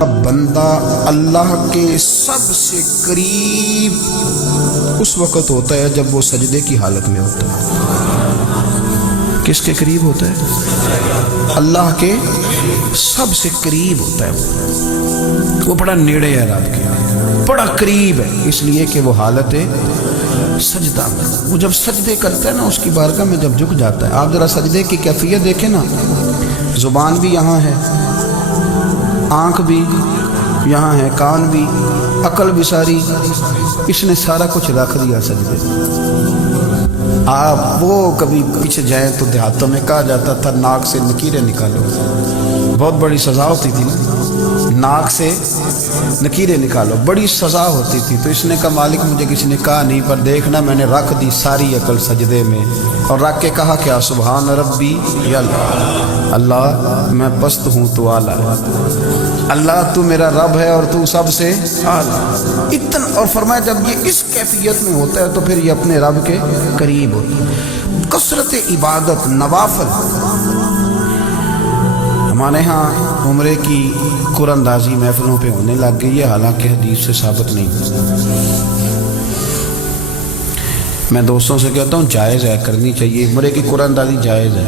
بندہ اللہ کے سب سے قریب اس وقت ہوتا ہے جب وہ سجدے کی حالت میں ہوتا ہے۔ کس کے قریب ہوتا ہے؟ اللہ کے سب سے قریب ہوتا ہے۔ وہ بڑا نیڑے ہے رب کے، بڑا قریب ہے، اس لیے کہ وہ حالت سجدہ میں، وہ جب سجدے کرتا ہے نا اس کی بارگاہ میں جب جھک جاتا ہے۔ آپ ذرا سجدے کی کیفیت دیکھیں نا، زبان بھی یہاں ہے، آنکھ بھی یہاں ہے، کان بھی، عقل بھی ساری، اس نے سارا کچھ رکھ دیا سجدے۔ آپ وہ کبھی پیچھے جائیں تو دیہاتوں میں کہا جاتا تھا ناک سے نکیریں نکالو، بہت بڑی سزا ہوتی تھی نا، ناک سے نکیریں نکالو، بڑی سزا ہوتی تھی۔ تو اس نے کہا مالک مجھے کسی نے کہا نہیں، پر دیکھنا میں نے رکھ دی ساری عقل سجدے میں، اور رکھ کے کہا کیا؟ سبحان ربی یا اللہ میں پست ہوں تو اعلیٰ ہے، اللہ تو میرا رب ہے اور تو سب سے اعلیٰ۔ اتنا، اور فرمایا جب یہ اس کیفیت میں ہوتا ہے تو پھر یہ اپنے رب کے قریب ہوتا ہے۔ کثرت عبادت، نوافل، ہمارے ہاں عمرے کی قرآن اندازی محفلوں پہ ہونے لگ گئی ہے، حالانکہ حدیث سے ثابت نہیں۔ میں دوستوں سے کہتا ہوں جائز ہے، کرنی چاہیے، عمرے کی قرآن اندازی جائز ہے،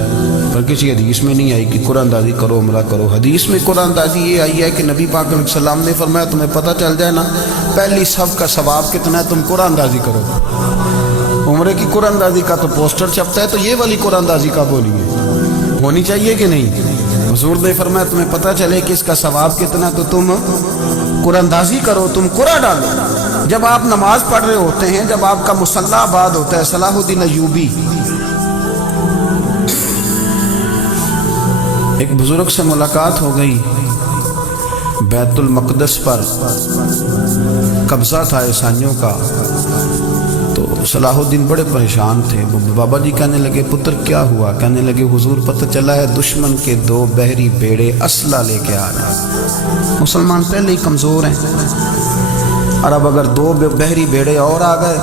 پر کسی حدیث میں نہیں آئی کہ قرآن اندازی کرو عمرہ کرو۔ حدیث میں قرآن اندازی یہ آئی ہے کہ نبی پاک علیہ السلام نے فرمایا تمہیں پتہ چل جائے نا پہلی صف کا ثواب کتنا ہے، تم قرآن اندازی کرو۔ عمرے کی قرآن اندازی کا تو پوسٹر چھپتا ہے، تو یہ والی قرآن اندازی کا بولیے ہونی چاہیے کہ نہیں؟ حضور نے فرمایا تمہیں پتہ چلے کہ اس کا ثواب کتنا تو تم قرآن اندازی کرو، تم قرآن ڈالو۔ جب آپ نماز پڑھ رہے ہوتے ہیں، جب آپ کا مصلی آباد ہوتا ہے، صلاح الدین ایوبی ایک بزرگ سے ملاقات ہو گئی، بیت المقدس پر قبضہ تھا عیسائیوں کا، تو صلاح الدین بڑے پریشان تھے۔ بابا جی کہنے لگے پتر کیا ہوا؟ کہنے لگے حضور پتہ چلا ہے دشمن کے 2 بحری بیڑے اسلحہ لے کے آ رہے ہیں، مسلمان پہلے ہی کمزور ہیں، اور اب اگر 2 بحری بیڑے اور آ گئے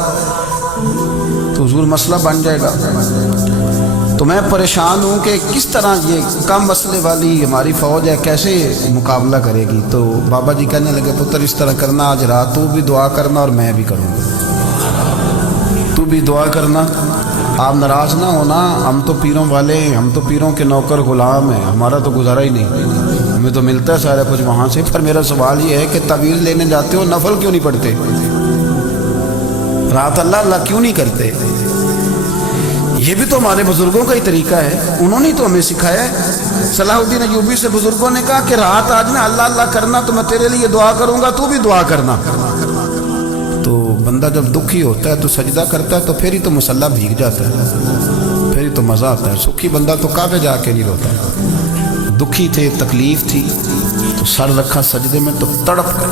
تو حضور مسئلہ بن جائے گا۔ تو میں پریشان ہوں کہ کس طرح یہ کم مسئلے والی ہماری فوج ہے کیسے مقابلہ کرے گی؟ تو بابا جی کہنے لگے پتر اس طرح کرنا، آج رات تو بھی دعا کرنا اور میں بھی کروں گا، تو بھی دعا کرنا، آپ ناراض نہ ہونا، ہم تو پیروں والے ہیں، ہم تو پیروں کے نوکر غلام ہیں، ہمارا تو گزارا ہی نہیں، ہمیں تو ملتا ہے سارا کچھ وہاں سے۔ پر میرا سوال یہ ہے کہ تعویذ لینے جاتے ہو نفل کیوں نہیں پڑھتے؟ رات اللہ اللہ کیوں نہیں کرتے؟ یہ بھی تو ہمارے بزرگوں کا ہی طریقہ ہے، انہوں نے تو ہمیں سکھایا ہے۔ صلاح الدین ایوبی سے بزرگوں نے کہا کہ رات آج میں اللہ اللہ کرنا، تو میں تیرے لیے دعا کروں گا، تو بھی دعا کرنا۔ تو بندہ جب دکھی ہوتا ہے تو سجدہ کرتا ہے، تو پھر ہی تو مصلی بھیگ جاتا ہے، پھر ہی تو مزہ آتا ہے۔ سکھی بندہ تو کعبے جا کے نہیں روتا، دکھی تھے، تکلیف تھی، تو سر رکھا سجدے میں تو تڑپ کر،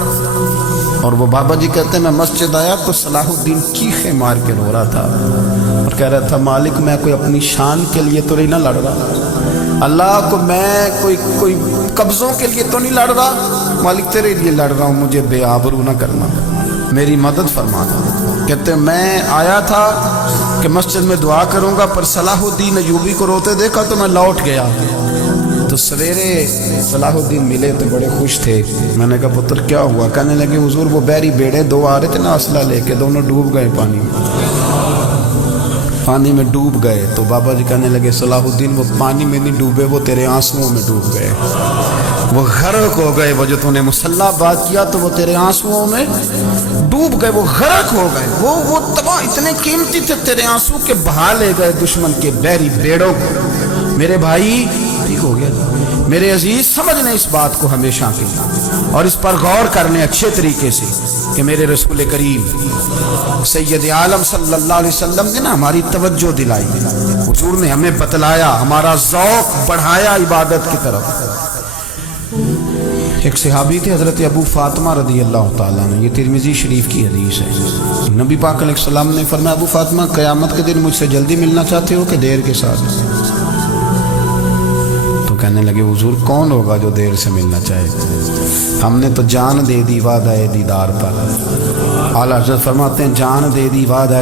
اور وہ بابا جی کہتے ہیں میں مسجد آیا تو صلاح الدین چیخیں مار کے رو رہا تھا اور کہہ رہا تھا مالک میں کوئی اپنی شان کے لیے تو نہیں نہ لڑ رہا، اللہ کو میں کوئی قبضوں کے لیے تو نہیں لڑ رہا، مالک تیرے لیے لڑ رہا ہوں، مجھے بے آبرو نہ کرنا، میری مدد فرما۔ کہتے ہیں میں آیا تھا کہ مسجد میں دعا کروں گا، پر صلاح الدین ایوبی کو روتے دیکھا تو میں لوٹ گیا۔ تو سویرے صلاح الدین ملے تو بڑے خوش تھے، میں نے کہا پتر کیا ہوا؟ کہنے لگے حضور وہ بحری بیڑے 2 آ رہے تھے نا اسلحہ لے کے، دونوں ڈوب گئے پانی میں ڈوب گئے۔ تو بابا جی کہنے لگے صلاح الدین وہ پانی میں نہیں ڈوبے، وہ تیرے آنسوؤں میں ڈوب گئے، وہ غرق ہو گئے، وہ جو تو نے مصلی بات کیا تو وہ تیرے آنسوؤں میں ڈوب گئے، وہ غرق ہو گئے، وہ تباہ، اتنے قیمتی تھے تیرے آنسو کے بہا لے گئے دشمن کے بحری بیڑوں کو۔ میرے بھائی ٹھیک ہو گیا، میرے عزیز سمجھ لیں اس بات کو ہمیشہ کی، اور اس پر غور کرنے اچھے طریقے سے کہ میرے رسول کریم سید عالم صلی اللہ علیہ وسلم نے نا ہماری توجہ دلائی، حضور نے ہمیں بتلایا، ہمارا ذوق بڑھایا عبادت کی طرف۔ ایک صحابی تھے حضرت ابو فاطمہ رضی اللہ تعالیٰ عنہ، یہ ترمذی شریف کی حدیث ہے۔ نبی پاک علیہ السلام نے فرمایا ابو فاطمہ قیامت کے دن مجھ سے جلدی ملنا چاہتے ہو کہ دیر کے ساتھ؟ تو کہنے لگے حضور کون ہوگا جو دیر سے ملنا چاہے؟ ہم نے تو جان دے دی وعدہ دیدار پر۔ اعلیٰ حضرت فرماتے ہیں جان دے دی وعدہ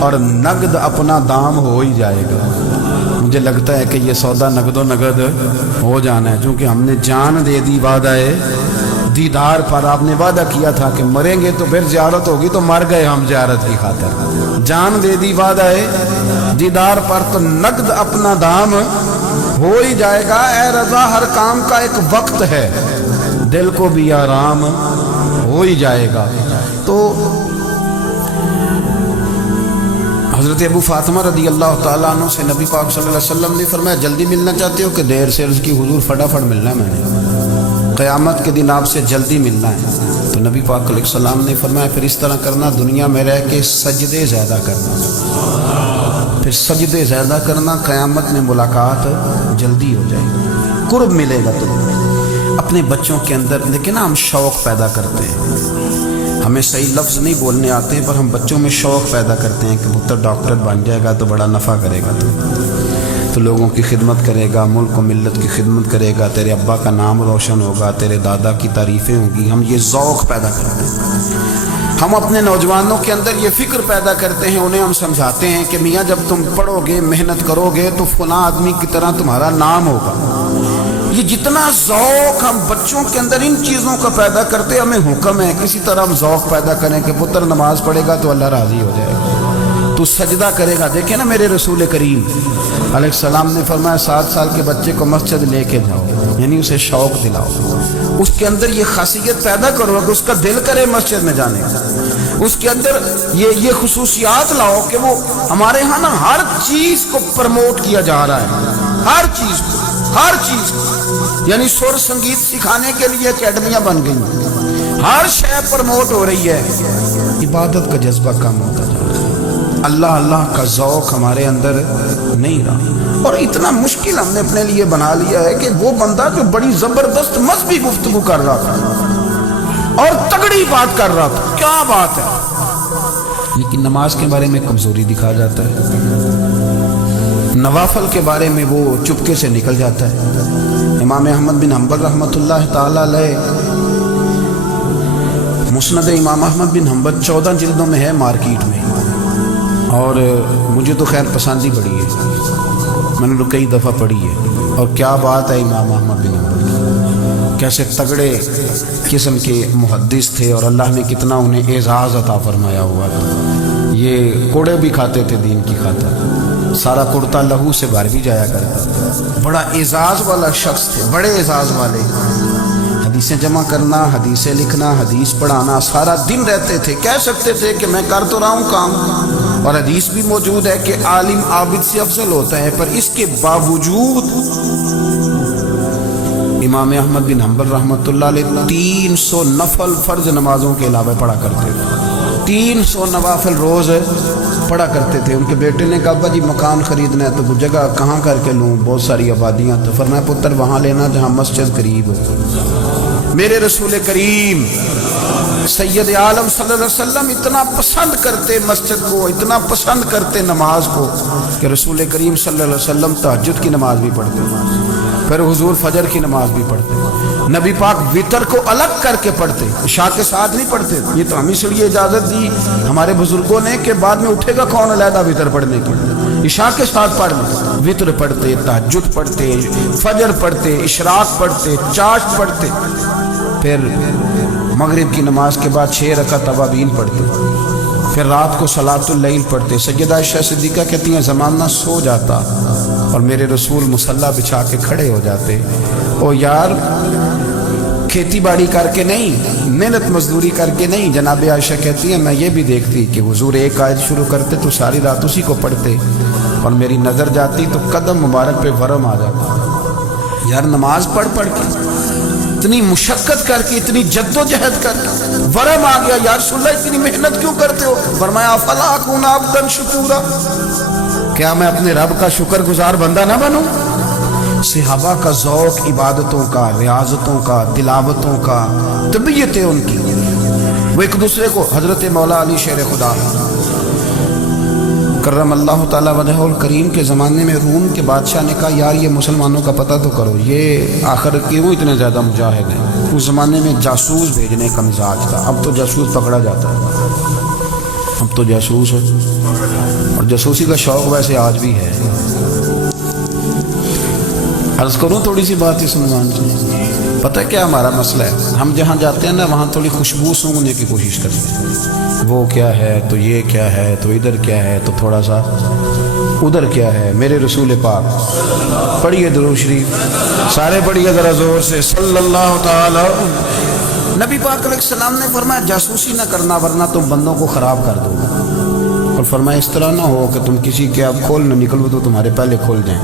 اور نقد اپنا دام ہو ہی جائے گا۔ مجھے لگتا ہے کہ یہ سودا نقد و نقد ہو جانا ہے، چونکہ ہم نے جان دے دی وعدہ دیدار پر آپ نے وعدہ کیا تھا کہ مریں گے تو پھر زیارت ہوگی، تو مر گئے ہم زیارت کی خاطر، جان دے دی وعدہ ہے دیدار پر، تو نقد اپنا دام ہو ہی جائے گا۔ اے رضا ہر کام کا ایک وقت ہے، دل کو بھی آرام ہو ہی جائے گا۔ تو حضرت ابو فاطمہ رضی اللہ تعالیٰ عنہ سے نبی پاک صلی اللہ علیہ وسلم نے فرمایا جلدی ملنا چاہتے ہو کہ دیر سے؟ عرض کی حضور فٹافٹ ملنا ہے، میں نے قیامت کے دن آپ سے جلدی ملنا ہے۔ تو نبی پاک علیہ السلام نے فرمایا پھر اس طرح کرنا، دنیا میں رہ کے سجدے زیادہ کرنا، پھر سجدے زیادہ کرنا، قیامت میں ملاقات جلدی ہو جائے گی، قرب ملے گا تمہیں۔ اپنے بچوں کے اندر لیکن ہم شوق پیدا کرتے ہیں، ہمیں صحیح لفظ نہیں بولنے آتے ہیں، پر ہم بچوں میں شوق پیدا کرتے ہیں کہ پتر ڈاکٹر بن جائے گا تو بڑا نفع کرے گا، تو لوگوں کی خدمت کرے گا، ملک و ملت کی خدمت کرے گا، تیرے ابا کا نام روشن ہوگا، تیرے دادا کی تعریفیں ہوں گی۔ ہم یہ ذوق پیدا کرتے ہیں، ہم اپنے نوجوانوں کے اندر یہ فکر پیدا کرتے ہیں، انہیں ہم سمجھاتے ہیں کہ میاں جب تم پڑھو گے، محنت کرو گے تو فلاں آدمی کی طرح تمہارا نام ہوگا۔ یہ جتنا ذوق ہم بچوں کے اندر ان چیزوں کا پیدا کرتے، ہمیں حکم ہے کسی طرح ہم ذوق پیدا کریں کہ پتر نماز پڑھے گا تو اللہ راضی ہو جائے گا، تو سجدہ کرے گا۔ دیکھیں نا میرے رسول کریم علیہ السلام نے فرمایا 7 سال کے بچے کو مسجد لے کے جاؤ، یعنی اسے شوق دلاؤ، اس کے اندر یہ خاصیت پیدا کرو کہ اس کا دل کرے مسجد میں جانے کا، اس کے اندر یہ خصوصیات لاؤ کہ وہ ہمارے ہاں نا ہر چیز کو پروموٹ کیا جا رہا ہے، ہر چیز کو، ہر چیز کو، یعنی سر سنگیت سکھانے کے لیے اکیڈمیاں بن گئی، ہر شے پروموٹ ہو رہی ہے، عبادت کا جذبہ کم ہوتا جا رہا ہے، اللہ اللہ کا ذوق ہمارے اندر نہیں رہا، اور اتنا مشکل ہم نے اپنے لیے بنا لیا ہے کہ وہ بندہ جو بڑی زبردست مذہبی گفتگو کر رہا تھا اور تگڑی بات کر رہا تھا، کیا بات ہے، لیکن نماز کے بارے میں کمزوری دکھا جاتا ہے، نوافل کے بارے میں وہ چپکے سے نکل جاتا ہے۔ امام احمد بن حنبل رحمۃ اللہ تعالی علیہ، مسند امام احمد بن حنبل 14 جلدوں میں ہے مارکیٹ میں، اور مجھے تو خیر پسندی بڑی ہے، میں نے تو کئی دفعہ پڑھی ہے، اور کیا بات ہے امام احمد بن حنبل کی، کیسے تگڑے قسم کے محدث تھے، اور اللہ نے کتنا انہیں اعزاز عطا فرمایا ہوا تھا، یہ کوڑے بھی کھاتے تھے دین کی خاطر، سارا کرتا لہو سے بھر بھی جایا کرتا تھا، بڑا اعزاز والا شخص تھے، بڑے اعزاز والے، حدیثیں جمع کرنا، حدیثیں لکھنا، حدیث پڑھانا، سارا دن رہتے تھے، کہہ سکتے تھے کہ میں کر تو رہا ہوں کام، اور حدیث بھی موجود ہے کہ عالم عابد سے افضل ہوتا ہے، پر اس کے باوجود امام احمد بن حنبل رحمۃ اللہ علیہ 300 نفل فرض نمازوں کے علاوہ پڑھا کرتے تھے، 300 نوافل روز پڑھا کرتے تھے۔ ان کے بیٹے نے کہا ابا جی مکان خریدنا ہے تو وہ جگہ کہاں کر کے لوں، بہت ساری آبادیاں، تو فرمایا پتر وہاں لینا جہاں مسجد قریب ہو۔ میرے رسول کریم سید عالم صلی اللہ علیہ وسلم اتنا پسند کرتے مسجد کو، اتنا پسند کرتے نماز کو، کہ رسول کریم صلی اللہ علیہ وسلم تہجد کی نماز بھی پڑھتے، پھر حضور فجر کی نماز بھی پڑھتے، نبی پاک وتر کو الگ کر کے پڑھتے، عشاء کے ساتھ نہیں پڑھتے، یہ تو ہم اس لیے اجازت دی ہمارے بزرگوں نے کہ بعد میں اٹھے گا کون علیحدہ وتر پڑھنے کے، عشاء کے ساتھ پڑھ لیں، وتر پڑھتے، تہجد پڑھتے، فجر پڑھتے، اشراق پڑھتے، چاشت پڑھتے، پھر مغرب کی نماز کے بعد 6 رکعت اوابین پڑھتے، پھر رات کو صلاۃ اللیل پڑھتے۔ سیدہ عائشہ صدیقہ کہتی ہیں زمانہ سو جاتا اور میرے رسول مصلی بچھا کے کھڑے ہو جاتے، او یار کھیتی باڑی کر کے نہیں، محنت مزدوری کر کے نہیں، جناب عائشہ کہتی ہیں میں یہ بھی دیکھتی کہ حضور ایک آیت شروع کرتے تو ساری رات اسی کو پڑھتے، اور میری نظر جاتی تو قدم مبارک پہ ورم آ جاتا، یار نماز پڑھ پڑھ کے اتنی مشقت کر کے، اتنی جد و جہد کر کے ورم آ گیا، یا رسول اللہ اتنی محنت کیوں کرتے ہو؟ فرمایا افلا اکون عبدا شکورا، کیا میں اپنے رب کا شکر گزار بندہ نہ بنوں؟ صحابہ کا ذوق عبادتوں کا، ریاضتوں کا، تلاوتوں کا، طبیعت ہے ان کی، وہ ایک دوسرے کو، حضرت مولا علی شیر خدا کرم اللہ تعالیٰ وجہہ الکریم کے زمانے میں روم کے بادشاہ نے کہا یار یہ مسلمانوں کا پتہ تو کرو، یہ آخر کیوں اتنے زیادہ مجاہد ہیں؟ اس زمانے میں جاسوس بھیجنے کا مزاج تھا، اب تو جاسوس پکڑا جاتا ہے، اب تو جاسوس ہے، اور جاسوسی کا شوق ویسے آج بھی ہے۔ عرض کروں تھوڑی سی بات اس عنوان سے، پتہ ہے کیا ہمارا مسئلہ ہے؟ ہم جہاں جاتے ہیں نا وہاں تھوڑی خوشبو سونگنے کی کوشش کرتے ہیں، وہ کیا ہے تو یہ کیا ہے تو ادھر کیا ہے تو تھوڑا سا ادھر کیا ہے۔ میرے رسول پاک، پڑھیے درود شریف، سارے پڑھیے ذرا زور سے، صلی اللہ تعالی۔ نبی پاک علیہ السلام نے فرمایا جاسوسی نہ کرنا ورنہ تم بندوں کو خراب کر دو گے، اور فرمایا اس طرح نہ ہو کہ تم کسی کے اب کھول نہ نکلو تو تمہارے پہلے کھول جائیں۔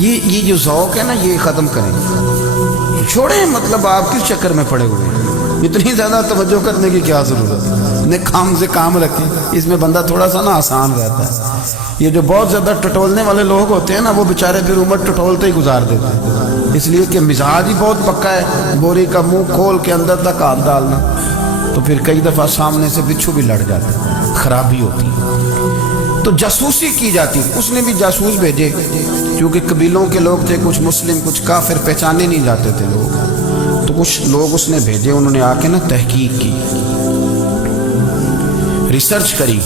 یہ جو ذوق ہے نا یہ ختم کریں، چھوڑیں، مطلب آپ کس چکر میں پڑے ہوئے ہیں؟ اتنی زیادہ توجہ کرنے کی کیا ضرورت ہے؟ اپنے کام سے کام رکھیں، اس میں بندہ تھوڑا سا نا آسان رہتا ہے۔ یہ جو بہت زیادہ ٹٹولنے والے لوگ ہوتے ہیں نا وہ بیچارے پھر عمر ٹٹولتے ہی گزار دیتے ہیں، اس لیے کہ مزاج ہی بہت پکا ہے، بوری کا منہ کھول کے اندر تک ہاتھ ڈالنا، تو پھر کئی دفعہ سامنے سے بچھو بھی لڑ جاتے ہیں، خرابی ہوتی ہے۔ تو جاسوسی کی جاتی، اس نے بھی جاسوس بھیجے، کیونکہ قبیلوں کے لوگ تھے، کچھ مسلم کچھ کافر، پہچانے نہیں جاتے تھے لوگ، تو کچھ لوگ اس نے بھیجے، انہوں نے آ کے نا تحقیق کی، ریسرچ کری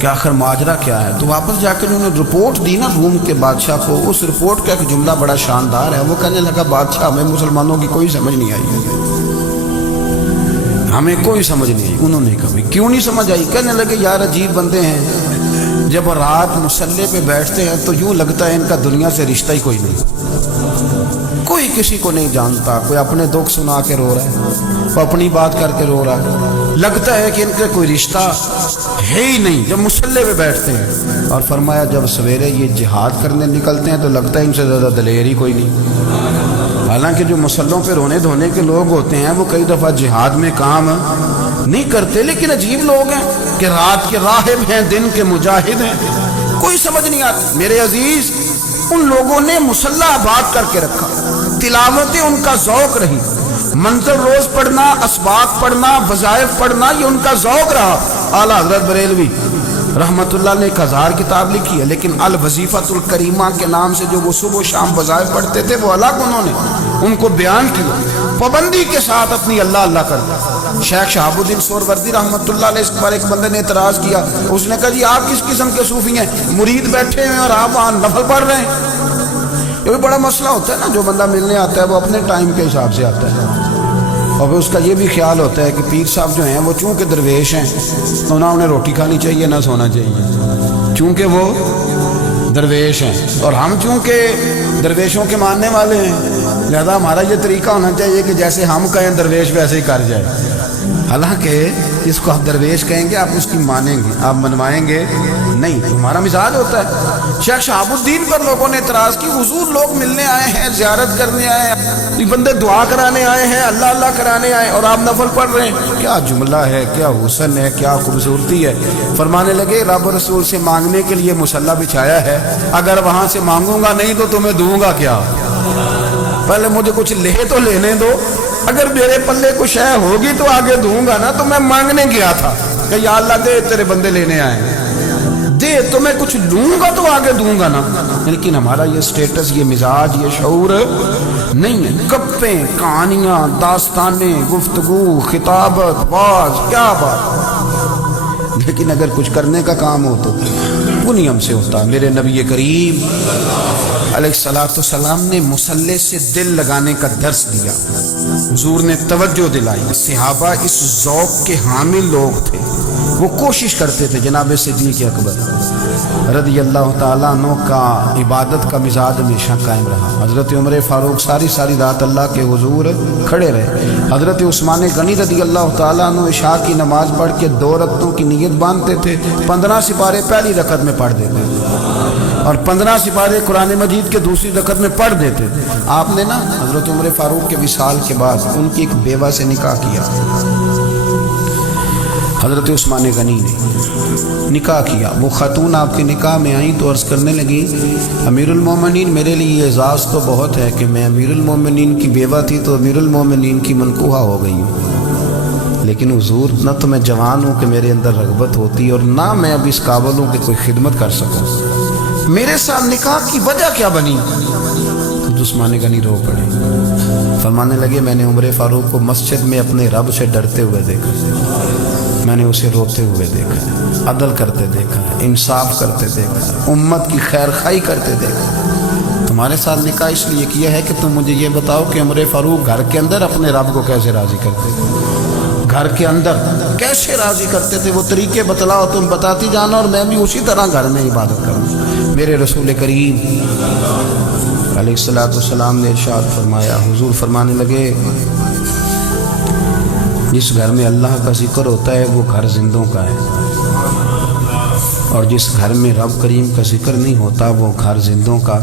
کہ آخر ماجرا کیا ہے۔ تو واپس جا کے انہوں نے رپورٹ دی نا روم کے بادشاہ کو۔ اس رپورٹ کا ایک جملہ بڑا شاندار ہے، وہ کہنے لگا بادشاہ ہمیں مسلمانوں کی کوئی سمجھ نہیں آئی، ہمیں کوئی سمجھ نہیں آئی۔ انہوں نے کہا کیوں نہیں سمجھ آئی؟ کہنے لگے یار عجیب بندے ہیں، جب رات مسلح پہ بیٹھتے ہیں تو یوں لگتا ہے ان کا دنیا سے رشتہ ہی کوئی نہیں، کوئی کسی کو نہیں جانتا، کوئی اپنے دکھ سنا کے رو رہا ہے، کوئی اپنی بات کر کے رو رہا ہے، لگتا ہے کہ ان کا کوئی رشتہ ہے ہی نہیں جب مسلح پہ بیٹھتے ہیں۔ اور فرمایا جب سویرے یہ جہاد کرنے نکلتے ہیں تو لگتا ہے ان سے زیادہ دلیر ہی کوئی نہیں، حالانکہ جو مسلحوں پہ رونے دھونے کے لوگ ہوتے ہیں وہ کئی دفعہ جہاد میں کام نہیں کرتے، لیکن عجیب لوگ ہیں کہ رات کے راہب ہیں، دن کے مجاہد ہیں، کوئی سمجھ نہیں آتی۔ میرے عزیز، ان لوگوں نے مسلح آباد کر کے رکھا، تلاوتیں ان کا ذوق رہی، منظر روز پڑھنا، اسباق پڑھنا، وظائف پڑھنا، یہ ان کا ذوق رہا۔ اعلیٰ حضرت بریلوی رحمت اللہ نے 1000 کتاب لکھی ہے، لیکن الوظیفۃ الکریمہ کے نام سے جو وہ صبح و شام وظائف پڑھتے تھے وہ الگ انہوں نے ان کو بیان کیا، پابندی کے ساتھ اپنی اللہ اللہ کرتا۔ شیخ شہاب الدین سہروردی رحمت اللہ علیہ اس پر ایک بندے نے اعتراض کیا، اس نے کہا جی آپ کس قسم کے صوفی ہیں، مرید بیٹھے ہیں اور آپ وہاں نفل پڑھ رہے ہیں؟ یہ بھی بڑا مسئلہ ہوتا ہے نا، جو بندہ ملنے آتا ہے وہ اپنے ٹائم کے حساب سے آتا ہے، اور پھر اس کا یہ بھی خیال ہوتا ہے کہ پیر صاحب جو ہیں وہ چونکہ درویش ہیں تو نہ انہیں روٹی کھانی چاہیے نہ سونا چاہیے، چونکہ وہ درویش ہیں، اور ہم چونکہ درویشوں کے ماننے والے ہیں لہذا ہمارا یہ طریقہ ہونا چاہیے کہ جیسے ہم کہیں درویش ویسے ہی کر جائے۔ حالانکہ اس کو آپ درویش کہیں گے آپ اس کی مانیں گے، آپ منوائیں گے نہیں، ہمارا مزاج ہوتا ہے۔ شیخ شہاب الدین پر لوگوں نے اعتراض کی، حضور لوگ ملنے آئے ہیں، زیارت کرنے آئے ہیں، بندے دعا کرانے آئے ہیں، اللہ اللہ کرانے آئے اور آپ نفل پڑھ رہے ہیں، کیا جملہ ہے، کیا حسن ہے، کیا خوبصورتی ہے۔ فرمانے لگے رب رسول سے مانگنے کے لیے مصلی بچھایا ہے، اگر وہاں سے مانگوں گا نہیں تو تمہیں دوں گا کیا؟ پہلے مجھے کچھ لے تو لینے دو، اگر میرے پلے کچھ ہے ہوگی تو آگے دوں گا نا، تو میں مانگنے گیا تھا کہ یا اللہ دے تیرے بندے لینے آئے ہیں، دے تو میں کچھ لوں گا تو آگے دوں گا نا۔ لیکن ہمارا یہ سٹیٹس، یہ مزاج، یہ شعور نہیں ہے۔ گپیں، کہانیاں، داستانیں، گفتگو، خطابت، باز، کیا بات، لیکن اگر کچھ کرنے کا کام ہو تو وہ نہیں ہم سے ہوتا۔ میرے نبی کریم علیہ السلام نے مصلی سے دل لگانے کا درس دیا، حضور نے توجہ دلائی، صحابہ اس ذوق کے حامل لوگ تھے، وہ کوشش کرتے تھے۔ جناب صدیق اکبر رضی اللہ تعالیٰ عنہ کا عبادت کا مزاج ہمیشہ قائم رہا۔ حضرت عمر فاروق ساری رات اللہ کے حضور کھڑے رہے۔ حضرت عثمان غنی رضی اللہ تعالیٰ عنہ عشاء کی نماز پڑھ کے 2 رکعتوں کی نیت باندھتے تھے، 15 سپارے پہلی رکعت میں پڑھ دیتے اور 15 سپارے قرآن مجید کے دوسری رکعت میں پڑھ دیتے تھے۔ آپ نے نا حضرت عمر فاروق کے وصال کے بعد ان کی ایک بیوہ سے نکاح کیا، حضرت عثمان غنی نے نکاح کیا۔ وہ خاتون آپ کے نکاح میں آئیں تو عرض کرنے لگی امیر المومنین میرے لیے اعزاز تو بہت ہے کہ میں امیر المومنین کی بیوہ تھی تو امیر المومنین کی منکوحہ ہو گئی ہوں، لیکن حضور نہ تو میں جوان ہوں کہ میرے اندر رغبت ہوتی اور نہ میں اب اس قابل ہوں کہ کوئی خدمت کر سکوں، میرے ساتھ نکاح کی وجہ کیا بنی؟ عثمان غنی رو پڑے، فرمانے لگے میں نے عمر فاروق کو مسجد میں اپنے رب سے ڈرتے ہوئے دیکھا، میں نے اسے روتے ہوئے دیکھا ہے، عدل کرتے دیکھا ہے، انصاف کرتے دیکھا ہے، امت کی خیر خواہی کرتے دیکھا ہے، تمہارے ساتھ نکاح اس لیے کیا ہے کہ تم مجھے یہ بتاؤ کہ عمر فاروق گھر کے اندر اپنے رب کو کیسے راضی کرتے تھے، گھر کے اندر کیسے راضی کرتے تھے، وہ طریقے بتلاؤ، تم بتاتی جانا اور میں بھی اسی طرح گھر میں عبادت کروں۔ میرے رسول کریم علیہ الصلوۃ والسلام نے ارشاد فرمایا، حضور فرمانے لگے جس گھر میں اللہ کا ذکر ہوتا ہے وہ گھر زندوں کا ہے، اور جس گھر میں رب کریم کا ذکر نہیں ہوتا وہ گھر زندوں کا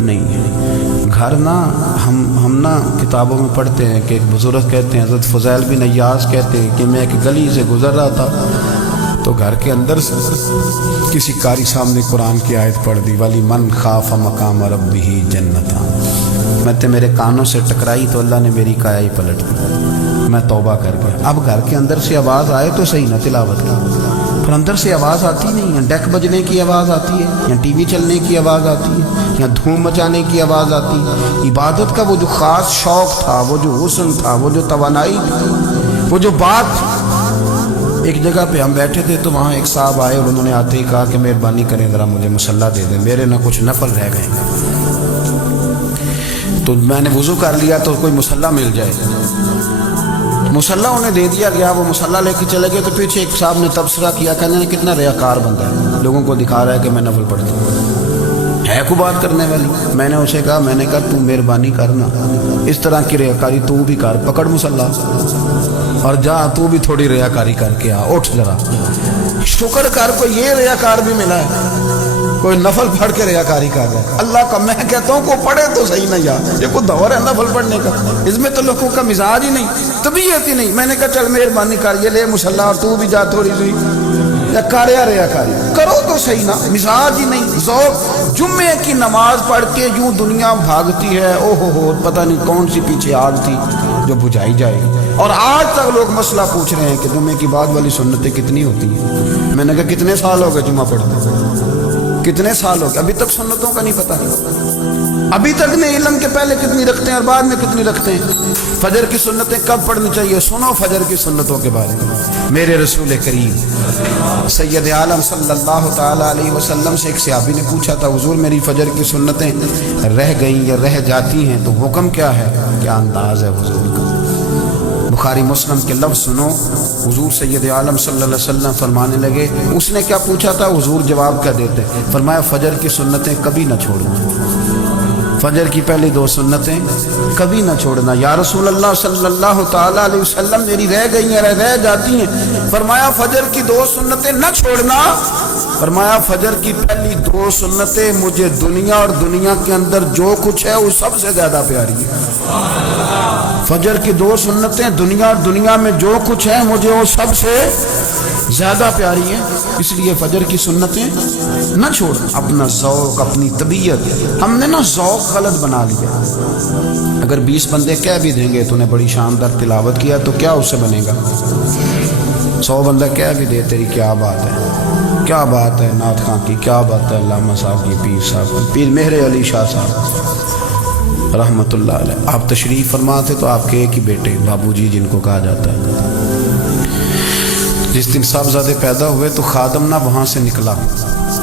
نہیں ہے۔ گھر نا ہم نا کتابوں میں پڑھتے ہیں کہ ایک بزرگ کہتے ہیں، حضرت فضیل بن عیاض کہتے ہیں کہ میں ایک گلی سے گزر رہا تھا تو گھر کے اندر سے کسی قاری صاحب نے قرآن کی آیت پڑھ دی، ولی من خاف مقام ربہ جنتا، میں تے میرے کانوں سے ٹکرائی تو اللہ نے میری کایا ہی پلٹ دی، میں توبہ کر گیا۔ اب گھر کے اندر سے آواز آئے تو صحیح نہ تلاوت کی، پھر اندر سے آواز آتی نہیں ہے، ڈیک بجنے کی آواز آتی ہے، یا ٹی وی چلنے کی آواز آتی ہے، یا دھوم مچانے کی آواز آتی ہے۔ عبادت کا وہ جو خاص شوق تھا، وہ جو حسن تھا، وہ جو توانائی تھی، وہ جو بات تھی۔ ایک جگہ پہ ہم بیٹھے تھے تو وہاں ایک صاحب آئے اور انہوں نے آتے ہی کہا کہ مہربانی کریں ذرا مجھے مصلی دے دیں، میرے نہ کچھ نفل رہ گئے۔ تو میں نے وضو کر لیا تو کوئی مصلی مل جائے، مصلی انہیں دے دیا گیا، وہ مصلی لے کے چلے گئے تو پیچھے ایک صاحب نے تبصرہ کیا، کہنے نے کتنا ریاکار بندہ ہے، لوگوں کو دکھا رہا ہے کہ میں نفل پڑھتا ہوں، ہے کو بات کرنے والی۔ میں نے اسے کہا، میں نے کہا تو مہربانی کرنا اس طرح کی ریاکاری تو بھی کر، پکڑ مصلی اور جا تو بھی تھوڑی ریاکاری کر کے آ، اٹھ ذرا، شکر کر کوئی یہ ریاکار بھی ملا ہے، کوئی نفل پڑھ کے ریاکاری کر رہا ہے۔ اللہ کا میں کہتا ہوں کو پڑھے تو صحیح نہ یار، یہ کوئی دور ہے نفل پڑھنے کا، اس میں تو لوگوں کا مزاج ہی نہیں، طبیعت ہی نہیں۔ میں نے کہا چل مہربانی کر یہ لے مصلی اور تو بھی جا تھوڑی سی یا کاریا ریاکاری کرو تو صحیح نا، مزاج ہی نہیں، ذوق۔ جمعے کی نماز پڑھ کے یوں دنیا بھاگتی ہے، او ہو پتہ نہیں کون سی پیچھے آگ تھی جو بجھائی جائے، اور آج تک لوگ مسئلہ پوچھ رہے ہیں کہ جمعے کی بعد والی سنتیں کتنی ہوتی ہیں۔ میں نے کہا کتنے سال ہو گئے جمعہ پڑھتے، کتنے سال ہو گئے، ابھی تک سنتوں کا نہیں پتہ، ابھی تک نہیں علم کے پہلے کتنی رکھتے ہیں اور بعد میں کتنی رکھتے ہیں۔ فجر کی سنتیں کب پڑھنی چاہیے، سنو فجر کی سنتوں کے بارے میں۔ میرے رسول کریم سید عالم صلی اللہ تعالی علیہ وسلم سے ایک صحابی نے پوچھا تھا، حضور میری فجر کی سنتیں رہ گئیں یا رہ جاتی ہیں تو حکم کیا ہے، کیا انداز ہے حضور کا۔ بخاری مسلم کے لفظ سنو، حضور سید عالم صلی اللہ علیہ وسلم فرمانے لگے، اس نے کیا پوچھا تھا، حضور جواب کیا دیتے، فرمایا فجر کی سنتیں کبھی نہ چھوڑنا، فجر کی پہلی 2 سنتیں کبھی نہ چھوڑنا۔ یا رسول اللہ صلی اللہ تعالی علیہ وسلم میری رہ گئی ہیں، رہ جاتی ہیں، فرمایا فجر کی 2 سنتیں نہ چھوڑنا، فرمایا فجر کی پہلی 2 سنتیں مجھے دنیا اور دنیا کے اندر جو کچھ ہے وہ سب سے زیادہ پیاری ہے۔ فجر کی 2 سنتیں دنیا اور دنیا میں جو کچھ ہے مجھے وہ سب سے زیادہ پیاری ہیں، اس لیے فجر کی سنتیں نہ چھوڑ۔ اپنا ذوق، اپنی طبیعت، ہم نے نا ذوق غلط بنا لیا۔ اگر 20 بندے کہہ بھی دیں گے تو نے بڑی شاندار تلاوت کیا تو کیا اس سے بنے گا، 100 بندہ کہہ بھی دے تیری کیا بات ہے، کیا بات ہے نعت خاں کی، کیا بات ہے علامہ صاحب کی، پیر صاحب کی، پیر مہر علی شاہ صاحب رحمۃ اللہ علیہ۔ آپ تشریف فرما تھے تو آپ کے ایک ہی بیٹے بابو جی جن کو کہا جاتا ہے، جس دن صاحبزادے پیدا ہوئے تو خادم نہ وہاں سے نکلا۔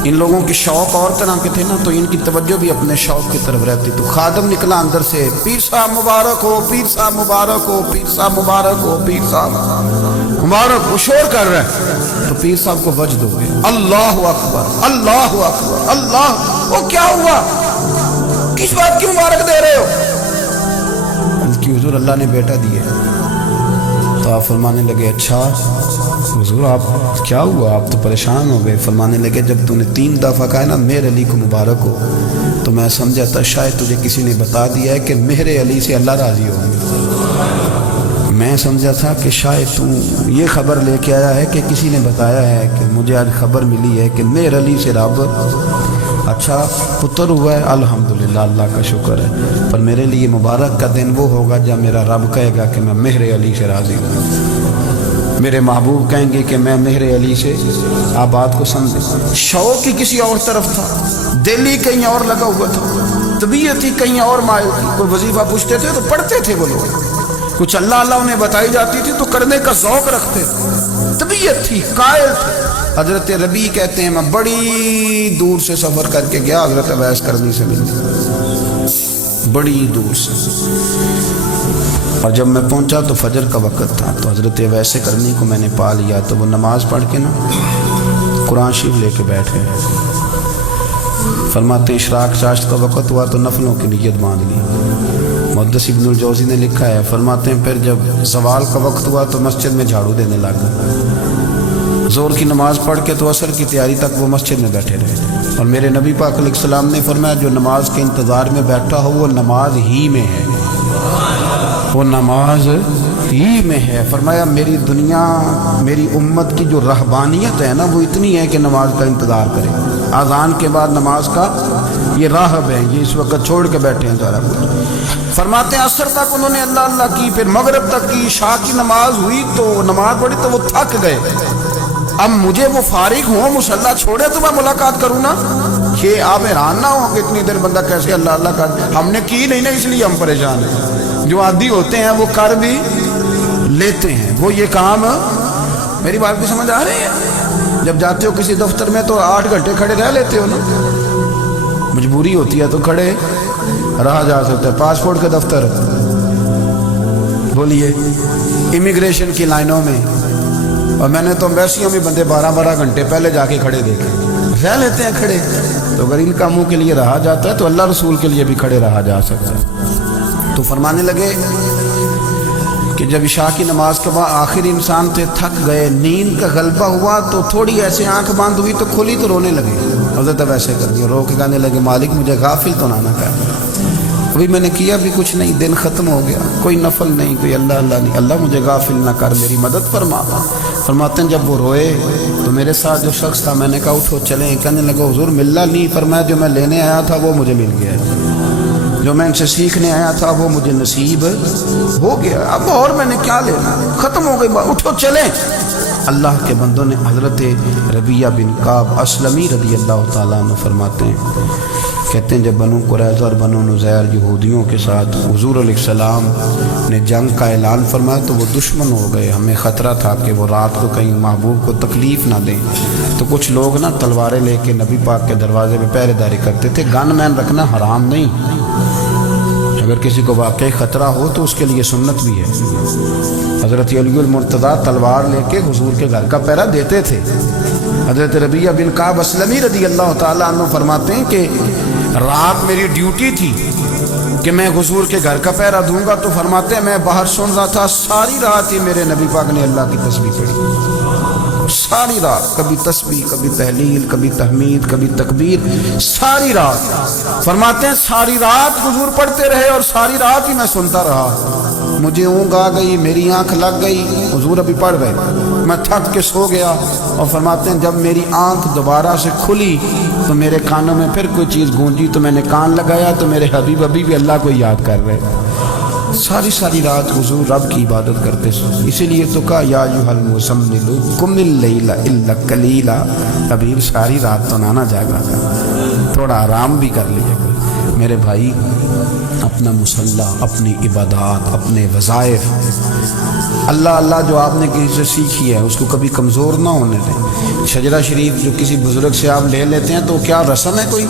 ان لوگوں کے شوق اور طرح کے تھے نا تو ان کی توجہ بھی اپنے شوق کی طرف رہتی، تو خادم نکلا اندر سے، پیر صاحب مبارک ہو، پیر صاحب مبارک ہو، پیر صاحب مبارک ہو، پیر صاحب مبارک ہو، شور کر رہے ہیں۔ تو پیر صاحب کو وجد ہو گیا، اللہ اکبر اللہ اکبر اللہ، وہ کیا ہوا، کس بات کی مبارک دے رہے ہو؟ کہ حضور اللہ نے بیٹا دیا۔ تو آپ فرمانے لگے اچھا حضور آپ کیا ہوا، آپ تو پریشان ہو گئے۔ فرمانے لگے جب تو نے 3 دفعہ کہا نا مہر علی کو مبارک ہو تو میں سمجھا تھا شاید تجھے کسی نے بتا دیا ہے کہ مہر علی سے اللہ راضی ہو۔ میں سمجھا تھا کہ شاید تو یہ خبر لے کے آیا ہے کہ کسی نے بتایا ہے کہ مجھے آج خبر ملی ہے کہ مہر علی سے رب اچھا پتر ہوا ہے، الحمدللہ اللہ کا شکر ہے، پر میرے لیے مبارک کا دن وہ ہوگا جب میرا رب کہے گا کہ میں مہر علی سے راضی ہوں، میرے محبوب کہیں گے کہ میں مہر علی سے۔ آپ بات کو سمجھیں، شوق ہی کسی اور طرف تھا، دل ہی کہیں اور لگا ہوا تھا، طبیعت ہی کہیں اور مائل تھی۔ کوئی وظیفہ پوچھتے تھے تو پڑھتے تھے وہ لوگ، کچھ اللہ اللہ انہیں بتائی جاتی تھی تو کرنے کا ذوق رکھتے، طبیعت طبیعت تھی، قائل تھے. حضرت ربی کہتے ہیں میں بڑی دور سے سفر کر کے گیا حضرت اویس کرنی سے ملنے، بڑی دور سے. اور جب میں پہنچا تو فجر کا وقت تھا، تو حضرت اویس کرنی کو میں نے پا لیا. تو وہ نماز پڑھ کے نا قرآن شریف لے کے بیٹھ گئے. فرماتے ہیں اشراق چاشت کا وقت ہوا تو نفلوں کی نیت باندھ لی. محدث ابن الجوزی نے لکھا ہے، فرماتے ہیں پھر جب زوال کا وقت ہوا تو مسجد میں جھاڑو دینے لگا. زور کی نماز پڑھ کے تو عصر کی تیاری تک وہ مسجد میں بیٹھے رہے. اور میرے نبی پاک علیہ السلام نے فرمایا جو نماز کے انتظار میں بیٹھا ہو وہ نماز ہی میں ہے، وہ نماز ہی میں ہے. فرمایا میری دنیا میری امت کی جو رہبانیت ہے نا وہ اتنی ہے کہ نماز کا انتظار کرے. اذان کے بعد نماز کا یہ راہب ہے، یہ اس وقت چھوڑ کے بیٹھے ہیں سارا کچھ. فرماتے ہیں عصر تک انہوں نے اللہ اللہ کی، پھر مغرب تک کی. عشاء کی نماز ہوئی تو نماز پڑھی تو وہ تھک گئے. اب مجھے وہ فارغ ہوں مصلی چھوڑے تو میں ملاقات کروں نا. کہ آپ حیران نہ ہو کہ اتنی دیر بندہ کیسے اللہ اللہ کر. ہم نے کی نہیں نا اس لیے ہم پریشان ہیں. جو عادی ہوتے ہیں وہ کر بھی لیتے ہیں. وہ یہ کام میری بات بھی سمجھ آ رہی ہے. جب جاتے ہو کسی دفتر میں تو 8 گھنٹے کھڑے رہ لیتے ہو نا. مجبوری ہوتی ہے تو کھڑے رہا جا سکتا ہے. پاسپورٹ کے دفتر بولیے امیگریشن کی لائنوں میں، اور میں نے تو ایمبیسیوں میں بندے 12 گھنٹے پہلے جا کے کھڑے دیکھے. رہ لیتے ہیں کھڑے. تو اگر ان کاموں کے لیے رہا جاتا ہے تو اللہ رسول کے لیے بھی کھڑے رہا جا سکتا ہے. تو فرمانے لگے کہ جب عشاء کی نماز کے بعد آخر انسان تھے تھک گئے، نیند کا غلبہ ہوا تو تھوڑی ایسے آنکھ بند ہوئی تو کھلی تو رونے لگے. حضرت ویسے کر دیا، رو کے کہنے لگے مالک مجھے غافل تو نہ کر، ابھی میں نے کیا بھی کچھ نہیں، دن ختم ہو گیا، کوئی نفل نہیں، کوئی اللہ اللہ نہیں، اللہ مجھے غافل نہ کر، میری مدد فرما. فرماتے ہیں جب وہ روئے تو میرے ساتھ جو شخص تھا میں نے کہا اٹھو چلیں. کہنے لگا حضور ملنا نہیں. فرمایا جو میں لینے آیا تھا وہ مجھے مل گیا، جو میں ان سے سیکھنے آیا تھا وہ مجھے نصیب ہو گیا. اب اور میں نے کیا لینا، ختم ہو گئی بات، اٹھو چلیں. اللہ کے بندوں نے حضرت ربیہ بن کعب اسلمی رضی اللہ تعالیٰ عنہ فرماتے ہیں، کہتے ہیں جب بنو قریظہ اور بنو نذیر یہودیوں کے ساتھ حضور علیہ السلام نے جنگ کا اعلان فرمایا تو وہ دشمن ہو گئے. ہمیں خطرہ تھا کہ وہ رات کو کہیں محبوب کو تکلیف نہ دیں. تو کچھ لوگ نا تلواریں لے کے نبی پاک کے دروازے پہ پہرے داری کرتے تھے. گن مین رکھنا حرام نہیں، اگر کسی کو واقعی خطرہ ہو تو اس کے لیے سنت بھی ہے. حضرت علی المرتضیٰ تلوار لے کے حضور کے گھر کا پہرا دیتے تھے. حضرت ربیہ بن کعب اسلمی رضی اللہ تعالیٰ عنہ فرماتے ہیں کہ رات میری ڈیوٹی تھی کہ میں حضور کے گھر کا پہرا دوں گا. تو فرماتے ہیں میں باہر سن رہا تھا، ساری رات ہی میرے نبی پاک نے اللہ کی تسبیح پڑھی. ساری رات، کبھی تسبیح، کبھی تحلیل، کبھی تحمید، کبھی تکبیر، ساری رات. فرماتے ہیں ساری رات حضور پڑھتے رہے اور ساری رات ہی میں سنتا رہا. مجھے اونگ آ گئی، میری آنکھ لگ گئی، حضور ابھی پڑھ رہے، میں تھک کے سو گیا. اور فرماتے ہیں جب میری آنکھ دوبارہ سے کھلی تو میرے کانوں میں پھر کوئی چیز گونجی تو میں نے کان لگایا تو میرے حبیب ابھی بھی اللہ کو یاد کر رہے. ساری رات حضور رب کی عبادت کرتے سو. اسی لیے تو کہا یا ایھا المزمل قم اللیل الا قلیلا. حبیب ساری رات تو نہ جاگا، تھوڑا آرام بھی کر لیا. میرے بھائی اپنا مصلح، اپنی عبادات، اپنے وظائف، اللہ اللہ جو آپ نے کسی سے سیکھی ہے اس کو کبھی کمزور نہ ہونے دیں. شجرہ شریف جو کسی بزرگ سے آپ لے لیتے ہیں تو کیا رسم ہے کوئی؟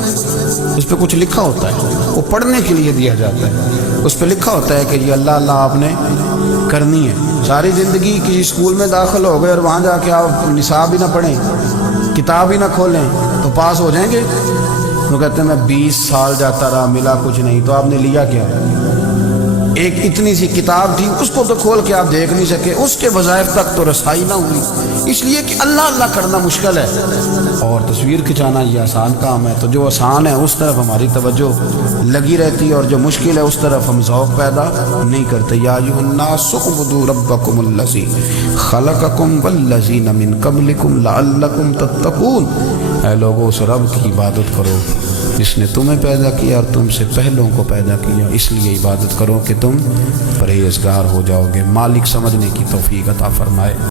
اس پہ کچھ لکھا ہوتا ہے، وہ پڑھنے کے لیے دیا جاتا ہے. اس پہ لکھا ہوتا ہے کہ یہ اللہ اللہ آپ نے کرنی ہے. ساری زندگی کسی اسکول میں داخل ہو گئے اور وہاں جا کے آپ نصاب ہی نہ پڑھیں، کتاب ہی نہ کھولیں تو پاس ہو جائیں گے؟ وہ کہتے ہیں میں 20 سال جاتا رہا ملا کچھ نہیں. تو آپ نے لیا کیا؟ ایک اتنی سی کتاب تھی، اس کو تو کھول کے آپ دیکھ نہیں سکے، اس کے وظائف تک تو رسائی نہ ہوئی. اس لیے کہ اللہ اللہ کرنا مشکل ہے اور تصویر کھنچانا یہ آسان کام ہے. تو جو آسان ہے اس طرف ہماری توجہ لگی رہتی ہے اور جو مشکل ہے اس طرف ہم ذوق پیدا نہیں کرتے. یا ایھا الناس اعبدوا ربکم الذی خلقکم والذین من قبلکم لعلکم تتقون. اے لوگو اس رب کی عبادت کرو جس نے تمہیں پیدا کیا اور تم سے پہلوں کو پیدا کیا، اس لیے عبادت کرو کہ تم پرہیزگار ہو جاؤ گے. مالک سمجھنے کی توفیق عطا فرمائے.